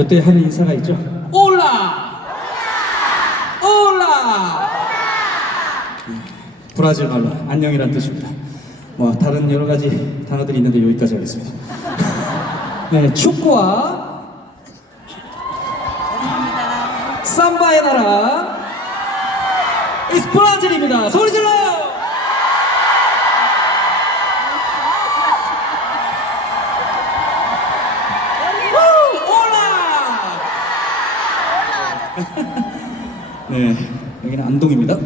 이때 하는 인사가 있죠. 올라! 올라! 예, 브라질 말로 안녕이란 뜻입니다. 뭐 다른 여러 가지 단어들이 있는데 여기까지 하겠습니다. 네, 축구와 삼바의 나라 이스 브라질입니다. 소리 질러! 우! 올라! 네, 여기는 안동입니다.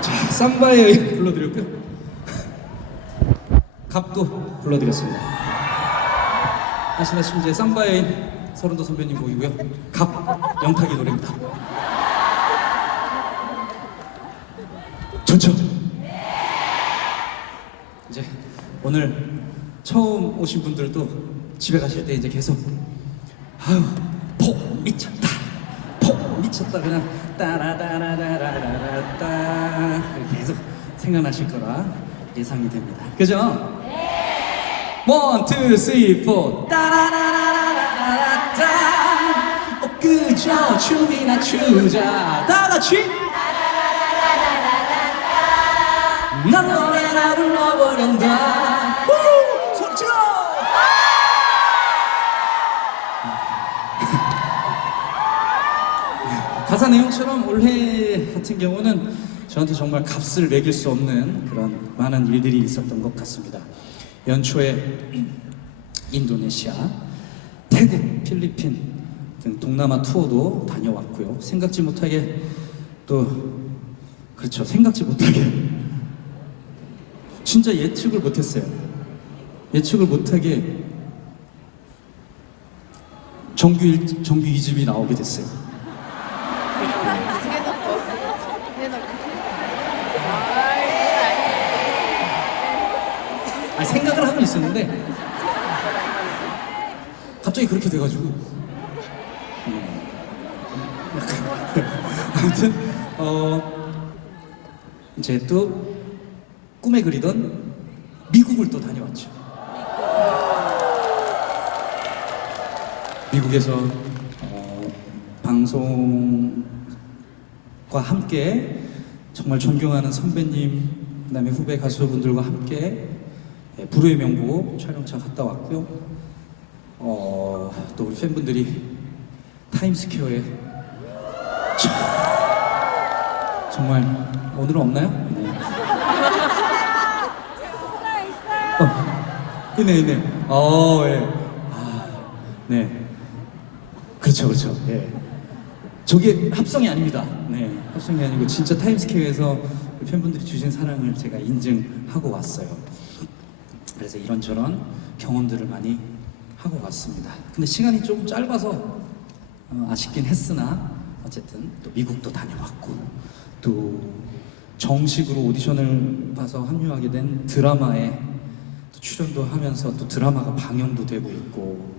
자, 삼바의 여인 불러드렸고요. 갑도 불러드렸습니다. 아시다시피 이제 삼바의 서른도 선배님 곡이고요. 갑 영탁이 노래입니다. 좋죠? 이제 오늘 처음 오신 분들도 집에 가실 때 이제 계속 아유 폭 미쳤다 폭 미쳤다. 그냥 이렇게 계속 생각나실 거라 예상이 됩니다. 그죠? 원, 투, 쓰리, 포 따라라라라라따. 어, 그저 춤이나 추자. 다 같이. 난 노래 나 불러버린다 가사 내용처럼 올해 같은 경우는 저한테 정말 값을 매길 수 없는 그런 많은 일들이 있었던 것 같습니다. 연초에 인도네시아, 태국, 필리핀 등 동남아 투어도 다녀왔고요. 생각지 못하게 또 그렇죠. 생각지 못하게 진짜 예측을 못했어요. 예측을 못하게 정규 일, 정규 2집이 나오게 됐어요. 아 생각을 하고 있었는데 갑자기 그렇게 돼가지고 음. 아무튼 어 이제 또 꿈에 그리던 미국을 또 다녀왔죠. 미국에서 어, 방송과 함께 정말 존경하는 선배님, 그다음에 후배 가수분들과 함께 예, 불후의 명곡 촬영차 갔다 왔고요. 어, 또 우리 팬분들이 타임스퀘어에 참, 정말 오늘은 없나요? 네. 어, 있네 있네. 어, 예. 아, 네. 그렇죠, 그렇죠. 예. 저게 합성이 아닙니다. 네, 합성이 아니고 진짜 타임스퀘어에서 팬분들이 주신 사랑을 제가 인증하고 왔어요. 그래서 이런저런 경험들을 많이 하고 왔습니다. 근데 시간이 조금 짧아서 어, 아쉽긴 했으나 어쨌든 또 미국도 다녀왔고 또 정식으로 오디션을 봐서 합류하게 된 드라마에 또 출연도 하면서 또 드라마가 방영도 되고 있고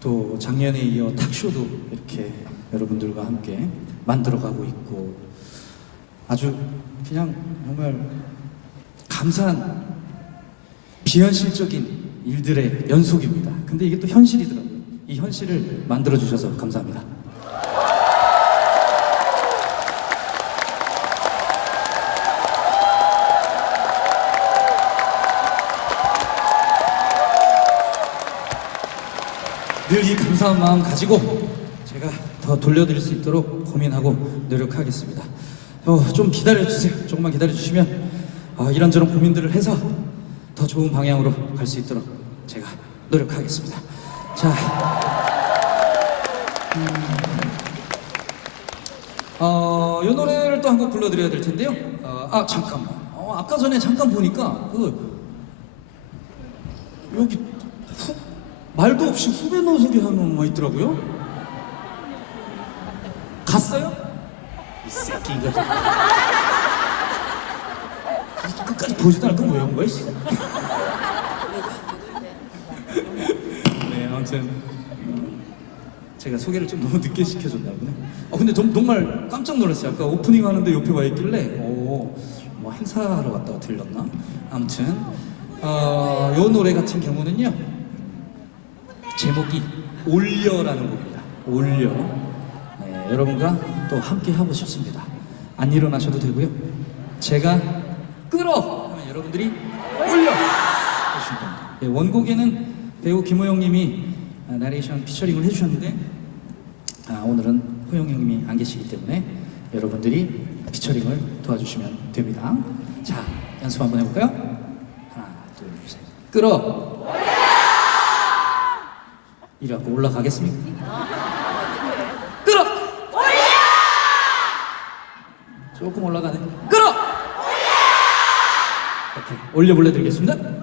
또 작년에 이어 탁쇼도 이렇게 여러분들과 함께 만들어가고 있고 아주 그냥 정말 감사한 비현실적인 일들의 연속입니다. 근데 이게 또 현실이더라고요. 이 현실을 만들어 주셔서 감사합니다. 늘 이 감사한 마음 가지고 제가 더 돌려드릴 수 있도록 고민하고 노력하겠습니다. 어, 좀 기다려 주세요. 조금만 기다려 주시면 어, 이런저런 고민들을 해서 더 좋은 방향으로 갈 수 있도록 제가 노력하겠습니다. 자, 음, 어, 이 노래를 또 한 곡 불러드려야 될 텐데요. 어, 아 잠깐만. 어, 아까 전에 잠깐 보니까 그 여기 후, 말도 없이 후배 노소리 하는 엄마 있더라고요. 갔어요? 이 새끼 이거. 끝까지 보지도 않고 왜온 거야? 씨. 네, 아무튼 음, 제가 소개를 좀 너무 늦게 시켜줬나 보네. 아 근데 정, 정말 깜짝 놀랐어요. 아까 오프닝 하는데 옆에 와 있길래 오, 뭐 행사하러 갔다가 들렀나? 아무튼 어, 요 노래 같은 경우는요. 제목이 올려라는 곡입니다. 올려. 네, 여러분과 또 함께 하고 싶습니다. 안 일어나셔도 되고요. 제가 끌어 하면 여러분들이 올려 해주시면 됩니다. 네, 원곡에는 배우 김호영님이 아, 나레이션 피처링을 해주셨는데 아, 오늘은 호영 형님이 안 계시기 때문에 여러분들이 피처링을 도와주시면 됩니다. 자, 연습 한번 해볼까요? 하나, 둘, 셋. 끌어! 이래갖고 올라가겠습니까? 끌어! 조금 올라가네. 끌어! 올려 불러드리겠습니다.